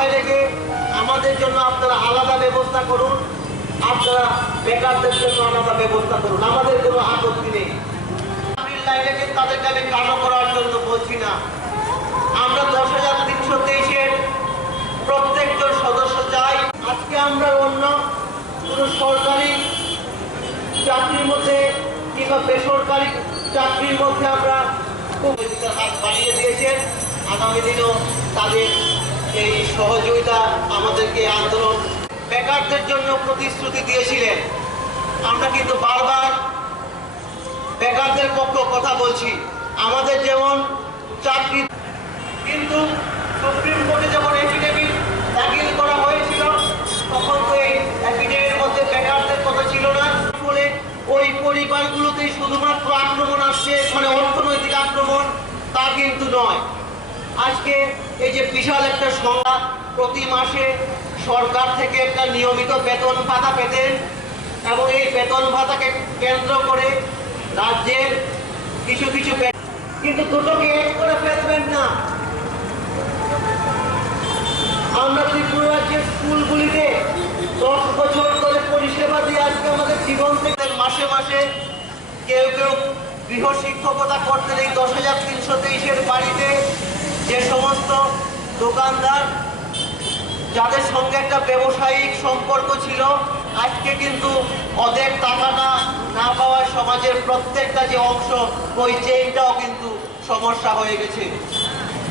মাথায় রেখে আমাদের জন্য আপনারা আলাদা ব্যবস্থা করুন, আপনারা বেকারদের জন্য আলাদা ব্যবস্থা করুন, আমাদের কোনো আপত্তি নেই। লাইনে তাদেরকে আমি কাজও করার জন্য বলছি না। আমরা 10,323-এর প্রত্যেকজন সদস্য চাই। আজকে আমরা অন্য কোনো সরকারি চাকরির মধ্যে কিংবা বেসরকারি চাকরির মধ্যে আমরা হাত বাড়িয়ে দিয়েছেন। আগামী দিনেও তাদের এই সহযোগিতা আমাদেরকে আন্দোলন বেকারদের জন্য প্রতিশ্রুতি দিয়েছিলেন। আমরা কিন্তু বারবার বেকারদের পক্ষে কথা বলছি। আমাদের যেমন চাকরি, কিন্তু সুপ্রিম কোর্টে যখন এফিডেভিট দাখিল করা হয়েছিল তখন তো এই এফিডেভিটের মধ্যে বেকারদের কথা ছিল না। ফলে ওই পরিবারগুলোতেই শুধুমাত্র আক্রমণ আসছে, মানে অর্থনৈতিক আক্রমণ, তা কিন্তু নয়। আজকে এই যে বিশাল একটা সংখ্যা, প্রতি মাসে সরকার থেকে একটা নিয়মিত বেতন ভাতা পেতেন এবং এই বেতন ভাতাকে কেন্দ্র করে রাজ্যের কিছু কিছু, কিন্তু দুটোকে এক করে ফেলবেন না। আমরা ত্রিপুরা রাজ্যের স্কুলগুলিতে 10 বছর ধরে পরিষেবা দিয়ে আজকে আমাদের জীবন থেকে মাসে মাসে কেউ কেউ গৃহ শিক্ষকতা করতেন এই 10,323-এর বাড়িতে। যে সমস্ত দোকানদার যাদের সঙ্গে একটা ব্যবসায়িক সম্পর্ক ছিল, আজকে কিন্তু অর্ধেক টাকাটা না পাওয়ার সমাজের প্রত্যেকটা যে অংশ, ওই চেইনটাও কিন্তু সমস্যা হয়ে গেছে।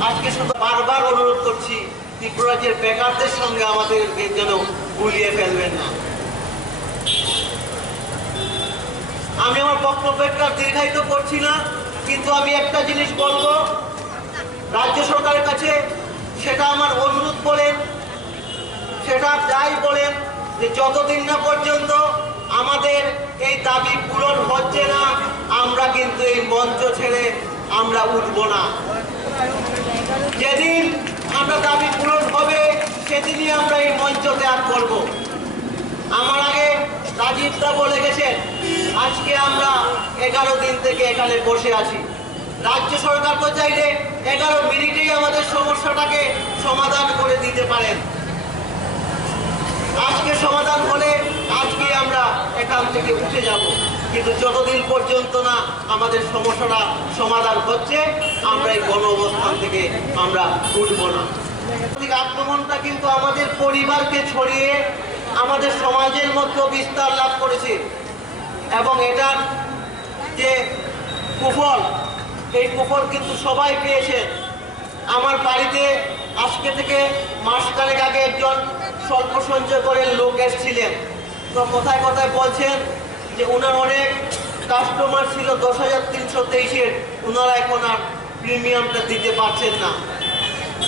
আজকে শুধু বারবার অনুরোধ করছি, ত্রিপুরা রাজ্যের বেকারদের সঙ্গে আমাদেরকে যেন গুলিয়ে ফেলবেন না। আমি আমার বক্তব্যটা দীর্ঘায়িত করছি না, কিন্তু আমি একটা জিনিস বলবো রাজ্য সরকারের কাছে, সেটা আমার অনুরোধ বলেন, সেটা যাই বলেন, যে যতদিন না পর্যন্ত আমাদের এই দাবি পূরণ হচ্ছে না, আমরা কিন্তু এই মঞ্চ ছেড়ে আমরা উঠব না। যেদিন আমরা দাবি পূরণ হবে সেদিনই আমরা এই মঞ্চ ত্যাগ করব। আমার আগে রাজীবদা বলে গেছেন, আজকে আমরা 11 দিন থেকে এখানে বসে আছি। রাজ্য সরকার তো চাইলে 11 মিনিটেই আমাদের সমস্যাটাকে সমাধান করে দিতে পারেন। আজকে সমাধান হলে আজকে আমরা এখান থেকে উঠে যাব, কিন্তু যতদিন পর্যন্ত না আমাদের সমস্যাটা সমাধান হচ্ছে, আমরা এই গণ অবস্থান থেকে আমরা উঠব না। আক্রমণটা কিন্তু আমাদের পরিবারকে ছড়িয়ে আমাদের সমাজের মধ্যে বিস্তার লাভ করেছে এবং এটার যে কুফল, এই কুফল কিন্তু সবাই পেয়েছেন। আমার বাড়িতে আজকে থেকে মাসখানেক আগে একজন স্বল্প সঞ্চয় করে লোক এসেছিলেন। তো কোথায় কোথায় বলছেন যে ওনার অনেক কাস্টমার ছিল 10,323-এর, ওনারা এখন আর প্রিমিয়ামটা দিতে পারছেন না।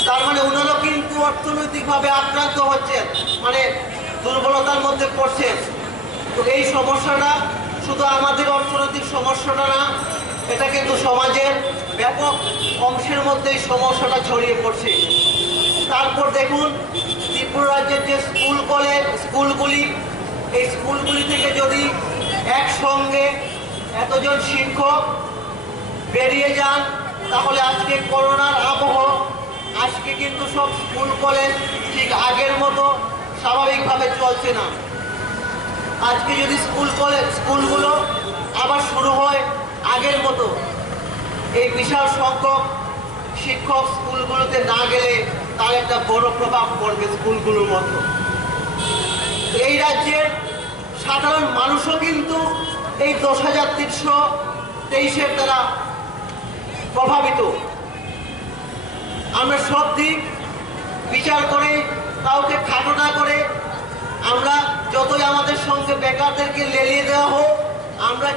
তার মানে ওনারাও কিন্তু অর্থনৈতিকভাবে আক্রান্ত হচ্ছেন, মানে দুর্বলতার মধ্যে পড়ছেন। তো এই সমস্যাটা শুধু আমাদের অর্থনৈতিক সমস্যাটা না, এটা কিন্তু সমাজের ব্যাপক অংশের মধ্যে এই সমস্যাটা ছড়িয়ে পড়ছে। তারপর দেখুন ত্রিপুরা রাজ্যের যে স্কুলগুলি, এই স্কুলগুলি থেকে যদি একসঙ্গে এতজন শিক্ষক বেরিয়ে যান, তাহলে আজকে করোনার আবহ, আজকে কিন্তু সব স্কুল কলেজ ঠিক আগের মতো স্বাভাবিকভাবে চলছে না। আজকে যদি স্কুলগুলো আবার শুরু হয় আগের মতো, এই বিশাল সংখ্যক শিক্ষক স্কুলগুলোতে না গেলে তার একটা বড় প্রভাব পড়বে স্কুলগুলোর মতো। এই রাজ্যের সাধারণ মানুষও কিন্তু এই 10,323-এর দ্বারা প্রভাবিত। আমরা সব দিক বিচার করে, কাউকে খাটো না করে, আমরা যতই আমাদের সঙ্গে বেকারদেরকে লেলিয়ে দেওয়া হোক, আমরা